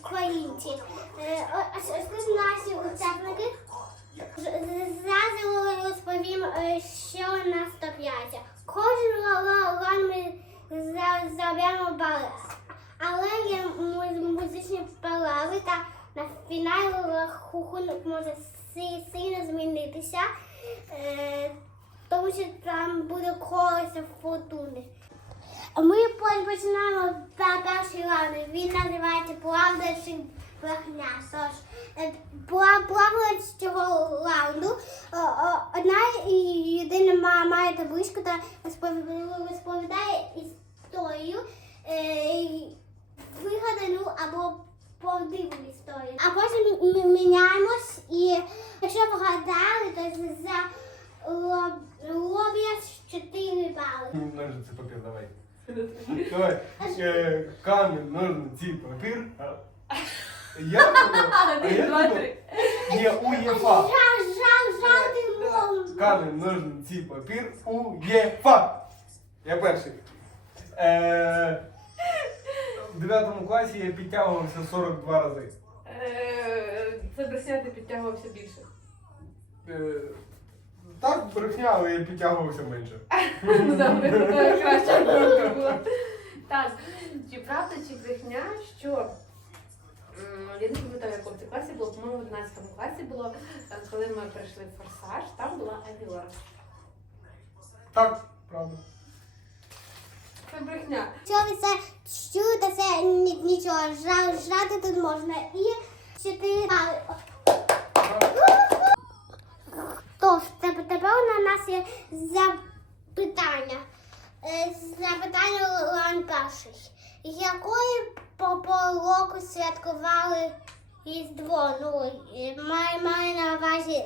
українці. Е, наші учасники. Зразу розповім, е, що у нас топляться. Кожен ран ми заберемо бали. Але є музичні перерви та на фіналі рахунок може сильно змінитися, е, тому що там буде колесо фортуни. Ми починаємо пе- перший раунд. Він називається Правда чи брехня. Тож, е, пла- цього раунду. Одна і єдина ма- має табличку та розповідає, історію, е, вигадану або правдиву історію. А потім ми міняємось і якщо вгадали, то за лоб- роблять 4 бали. Ножниці, папір, давай. Давай. Е, Камінь, ножниці, папір. А, Я а Один, я два, три. Є УЄФА. Жал, жал, жал ти мов. Камінь, ножниці, папір, УЄФА. Я перший. Е, в 9 класі я підтягувався 42 рази. Е, Це брехня, ти підтягувався більше. Е, так, брехня, але я підтягувався менше. Ну, Добре, це краще було. Так, чи правда, чи брехня, що я не пам'ятаю, в якому це класі було, по-моєму, в 11 класі було, е, коли ми прийшли в форсаж, там була Авіла. Так, правда. Це брехня. Що ви це чуєте, це нічого, жал, жати тут можна. І 4 бали. Тож, тепер у нас є запитання. Е, Запитання Лан перший. Якої по, року святкували Різдво? Ну, має, має на увазі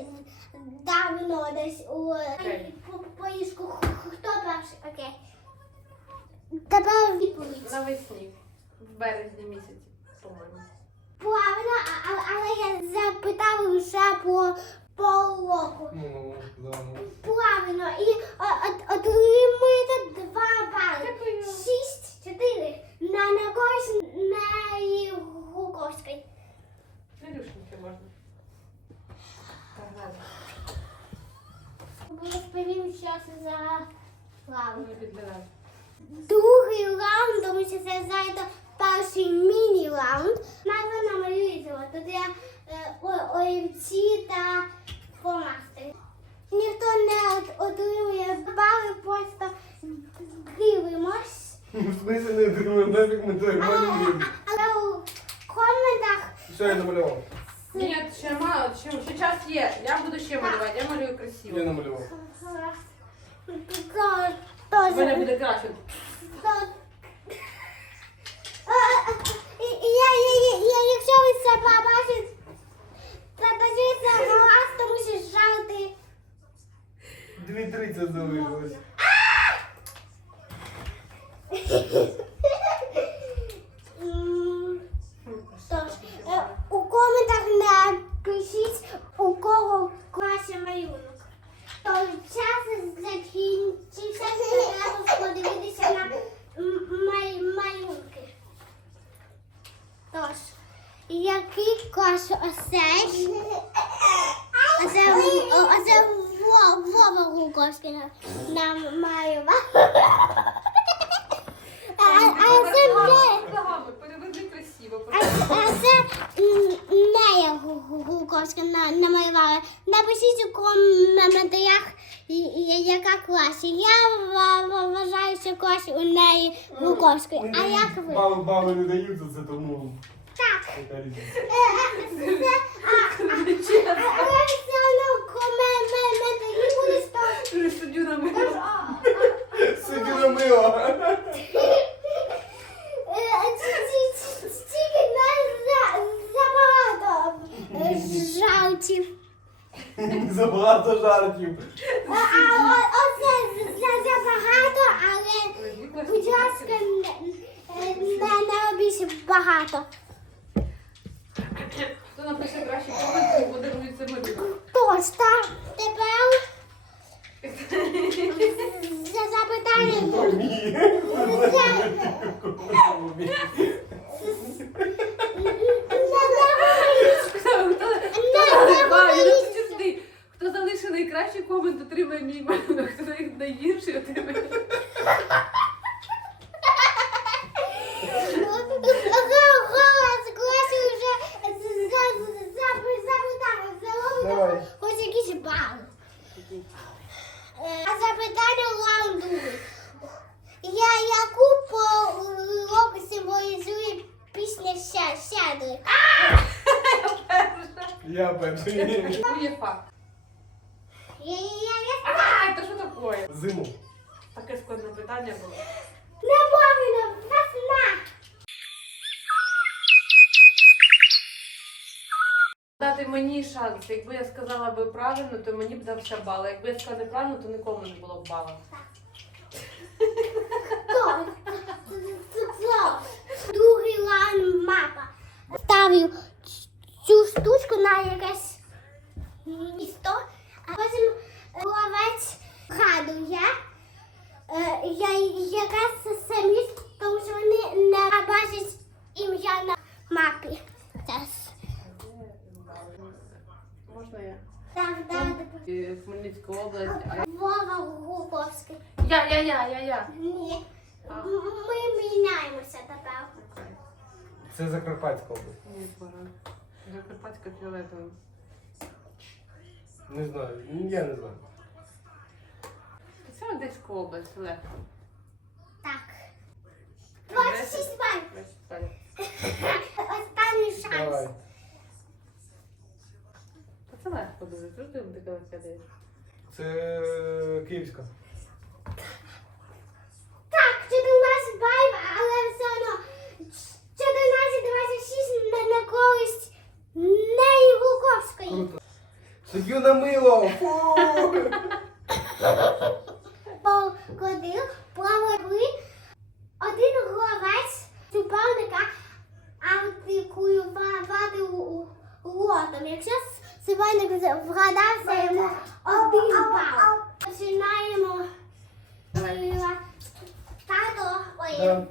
давно десь у Окей. по, поїжку. Хто перший? Окей. Тепер відповідь. Навесні, в березні місяці, по-моєму. Правильно, але я запитав лише про полроку. Ну, сказала, ну. Правильно, і отримуєте два бали. Шість, чотири. На, на когось не. Ілюшеньки можна. Погнали. Розповім, що це за підглядаю. Другий раунд, тому що це зайто перший міні-раунд. Назва намалюється. Тут є е, о- олівці та А- малюємо. Але у коментах Що я намалював? Ні, ще мало, ще, ще час є. Я буду ще малювати, я малюю красиво. Я намалював. то- У мене теж- буде краще. то- і- і я- я- я- Якщо ви це побачите, то це голос, тому що жовтий. Дві тридцять залишилось. М, Тож, е, у коментах напишіть, у кого краще малюнок. То час закінчився, треба подивитися на м- май- малюнки. Тож, який клас осей? Оце, о- оце Во- Вова Гуковський нам- намалював. А, а це вже... Ногами, переверни красиво. А, а це м, Нея Гу- На- намалювала. Напишіть у коментарях, яка клас. Я ва- ва- вважаю, що клас у неї Гуковської. А як ви? Бали, бали не дають за це, тому Так. яка різниця. Е, е, це- а- а- а- Але все одно коментарі буде ставити. Суддю на мене. Сиді намила. Стільки забагато жартів. Забагато жартів. А, а о- оце за- забагато, але будь ласка, не, не, не багато. Хто напише краще комент, подарується малюнок. Тож, так, тепер я запитаю. Хто залишив найкращий комент, отримає мій малюнок, хто найгірший отримає. Мені шанс. Якби я сказала би правильно, то мені б дався бал. А Якби я сказала неправильно, то нікому не було б бала. Другий лайн мапа. Ставлю цю штучку на якесь місто, а потім ловець гадує, е, я, яке це місто, тому що вони не бачать ім'я на мапі. Зараз. Можна я? Так, так. Е, Хмельницька область. а- Вова Гуковський. Я, я, я, я, я. Ні. Ми міняємося тепер. Це Закарпатська область. Ні, пора. Закарпатська фіолетова. Не знаю. Я не знаю. Це Одеська область, легко. Так. 26 балів. Десять балів. Останній шанс. Давай. Це легко дуже. завжди вам така виглядаєш? Це Київська. Так, 14 балів, але все одно 14-26 на, на користь неї Гуковської. Круто. Суддю на мило. Фу! Покодив, плавали. Один гравець суперника артикулювати лотом. Якщо суперник вгадався йому один бал. Починаємо. Давай. Тато, ой, Да.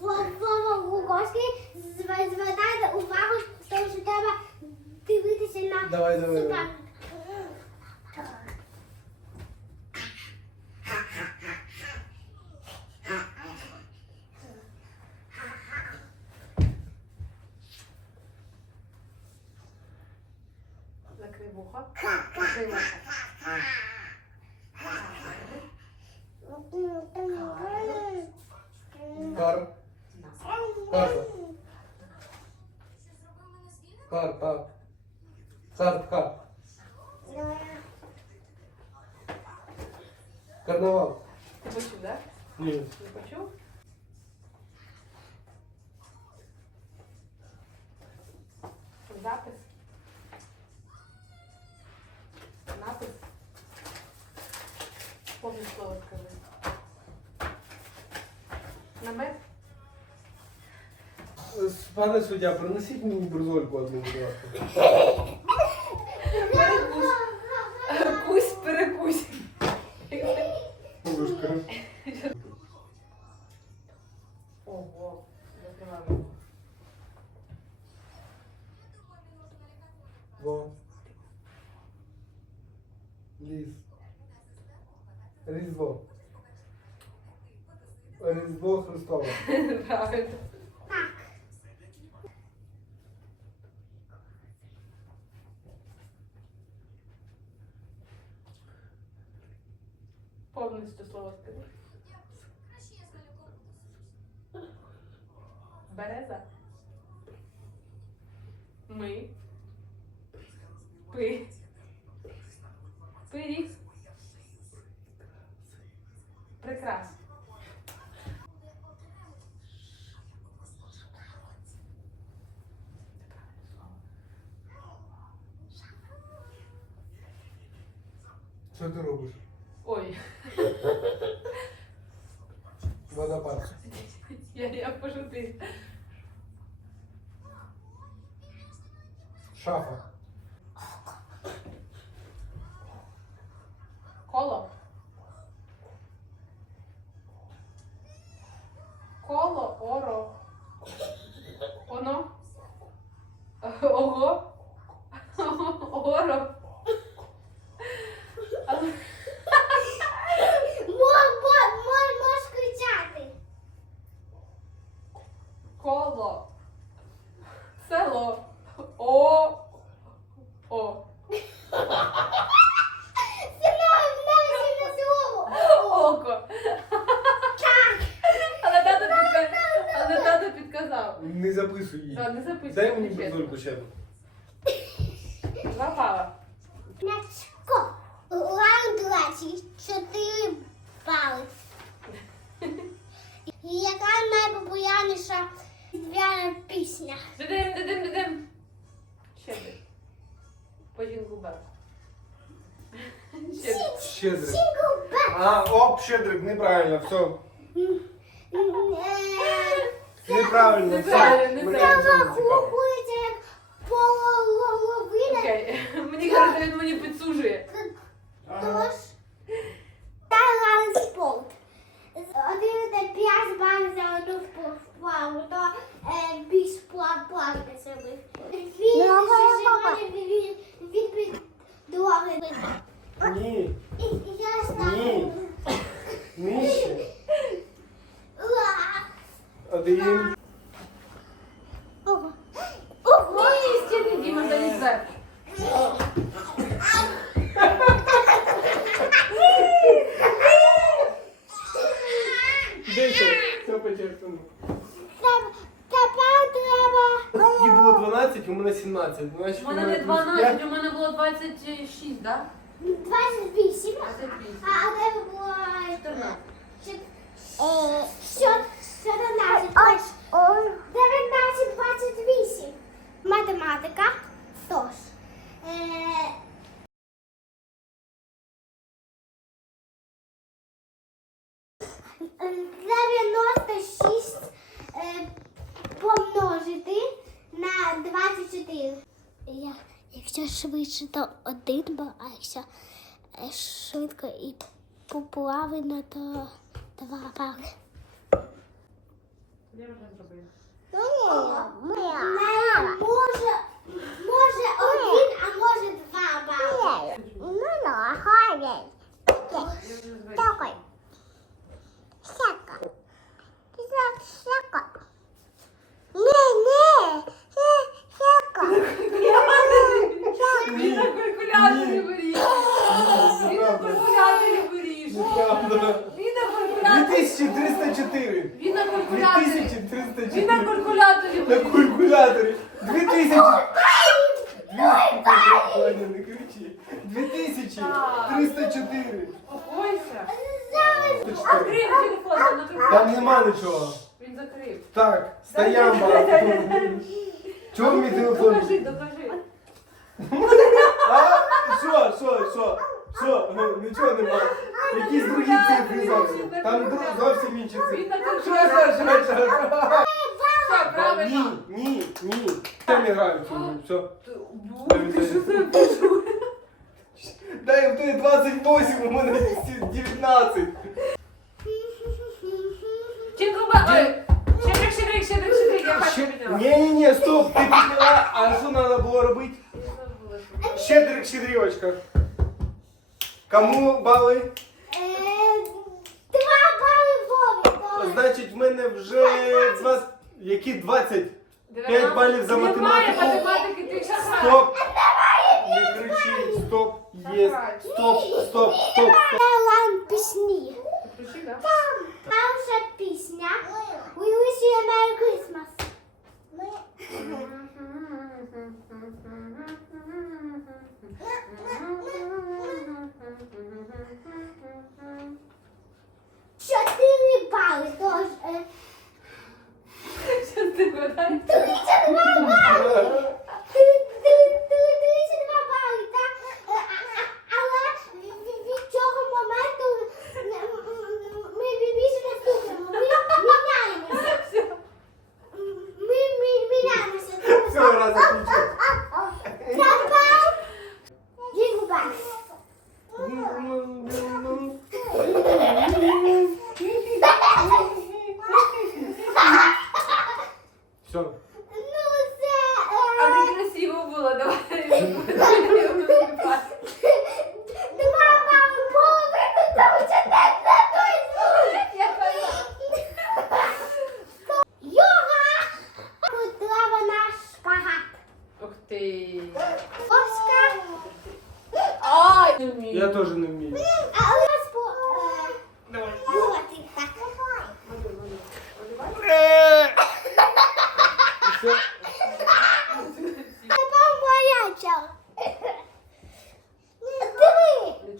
Вова Гуковський зв- звертайте увагу, тому що треба дивитися на Давай, давай, давай. Карта. Цартка. Карнавал. Ты почему, да? Нет. Не хочу, Запись. Напись. Помню слово скажи. Намет. Пане суддя, принесіть мені бризольку одну, будь ласка. Кусь перекусь. Ложка. Ого. Закриваємо. Во. Ліс. Різдво. Різдво Христове. Правильно. Береза. Ми. Пи. Пиріг. Прекрас. shuffle. Одну. Два бала. Раунд третій. Чотири бали. І Яка найпопулярніша різдвяна пісня? Дидим, дидим, дидим. Щедрик. Потім губа. Щедрик. Щедрик. А, оп, щедрик, неправильно, все. Е, Неправильно, все. Неправильно, неправильно. Рахується як половина. Окей. Мені кажуть, він мені підсужує. Тож, та спорт. Один та п'ять балів за одну справу, то е, більш пла- плавати зробив. Він живе від від підлоги. Ні, я ставлю. Ні. Уа! Один. Ого. Ого! Ні, стіни, Діма, заліз зверху. Десять. Все по-чесному. Треба- Тепер треба. Їй було 12, у мене 17. Значить, У мене не плюс 12, п'ять. у мене було 26, так? 28. 28. А у тебе було 14. Що- що- 14. 19, 28. Математика. Тож. Е, 96 е, помножити на 24. Я, якщо швидше, то один бал, а якщо е, швидко і поплавно, то два бали. Я вже зробила. Може, може один, а може два бали. Я вже зробила. Він на калькуляторі вирішує. Він на калькуляторі вирішує. Він на калькуляторі. 2304. Він на калькуляторі. 2304. Він на калькуляторі На вирішує. калькуляторі. 2000. Ваня, не кричи. 2304. Успокойся. 304. Закрив телефон, там накрив. Там нема нічого. Він закрив. Так, стоямба. Чого мій телефон? Докажи, докажи. А? Що, що, що? Що? Ну, Нічого нема. Якісь другі цифри зовсім. Там дру- зовсім інші цифри. на Що, калькуляторі. що, що, що? Все, Ні, правильно. ні, ні. Я не граю в все. Ти що це пишу? Дай в той 28, у мене 19. Чінкуба, ой. Щедрик, щедрик, щедрик, щедрик, я бачу Ще... Ні, ні, ні, стоп, ти підняла, а що треба було робити? Щедрик, щедрівочка. Кому бали? Е, Два бали Вові. Значить, в мене вже з вас які 20? П'ять балів за Немає математику. математики, ти. Стоп! Не кричи, стоп, є. Стоп, стоп, стоп, стоп. Талант пісні. Mom, mom, Tam! Tam pieśnia. We wish you a Merry Christmas. Mm-hmm.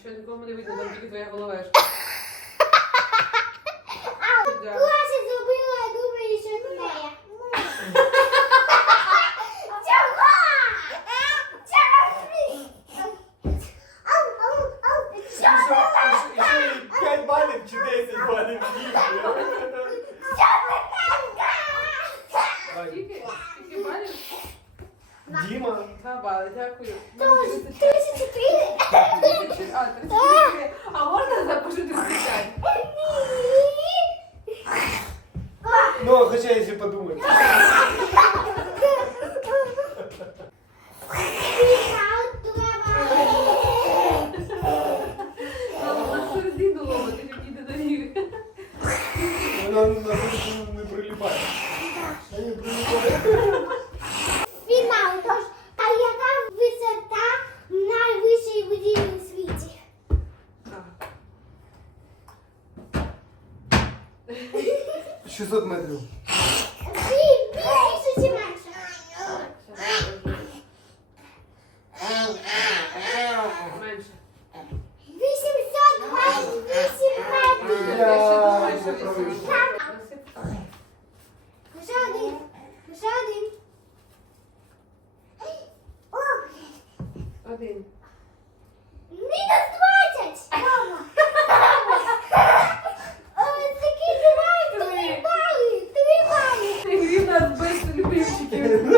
нічого нікому не видно, нам тільки твоя голова. 600 метрів. Yeah.